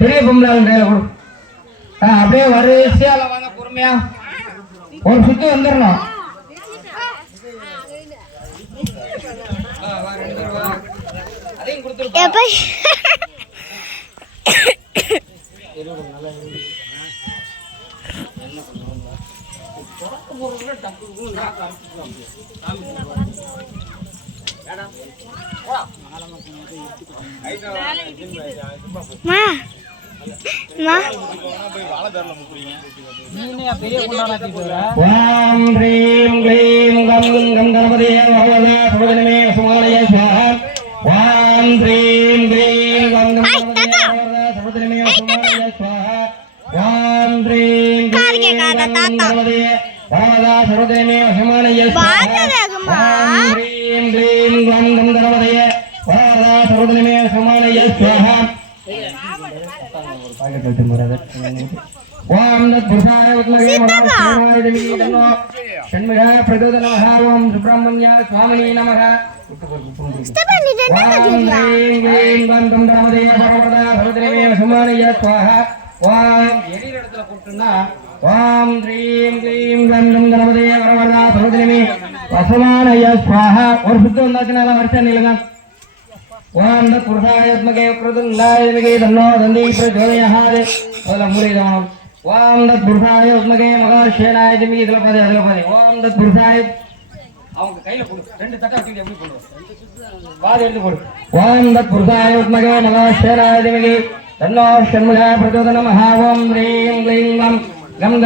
பெரிய பொம்பளை கையில கொடு. அப்படியே வரிசையால வாங்க பொறுமையா. ஒரு சுத்தி வந்துடணும் மா. ஓம் ஹ்ரீம் க்ளீம் கம் கம் கணபதே பகவதா சர்வஜனமே சுமாலய ஸ்வாஹா ஓம் ஹ்ரீம் க்ளீம் கம் கம் கணபதே சர்வஜனமே சுமாலய ஸ்வாஹா ஓம் ஹ்ரீம் க்ளீம் கம் தாத்தா. கணபதே பகவதா சர்வஜனமே சுமாலய வாங்க ஸ்வாஹா வேகமா. ஓம் ஹ்ரீம் க்ளீம் கம் கம் கணபதே பகவதா சுமாலய பாக்கெட் வச்சு முறாத ஓம் சுப்பிரமணிய சுவாமினே நமः ஓம் ஹ்ரீம் க்ளீம் கம் கம் கணபதே பகவதா சர்வஜனமே சுமாலய ஓம் இடத்துல போட்டுனா ஓம் ஹ்ரீம் வசமானய ஒரு சுத்தம் வந்தாச்சுன்னா எல்லாம் ஓம் தத் புருஷாயத்மகே பிரதுல்லாயத்மகே தன்னோ தந்தி பிரச்சோதயாத் அதுல முறைதான். ஓம் தத் புருஷாய உத்மகே மகாஷேனாய மகாஷேனாயத்மகே இதுல பாதி அதுல பாதி ஓம் தத் புருஷாய அவங்க கையில கொடு. ரெண்டு தட்டை வச்சுக்கிட்டு எப்படி கொடு பாதி எடுத்து கொடு. ஓம் தத் புருஷாய உத்மகே மகாஷேனாய மகாஷேனாயத்மகே தன்னோ ஷண்முகா பிரச்சோதன மகா ஓம் ஹ்ரீம் க்ளீம் கம் கம்.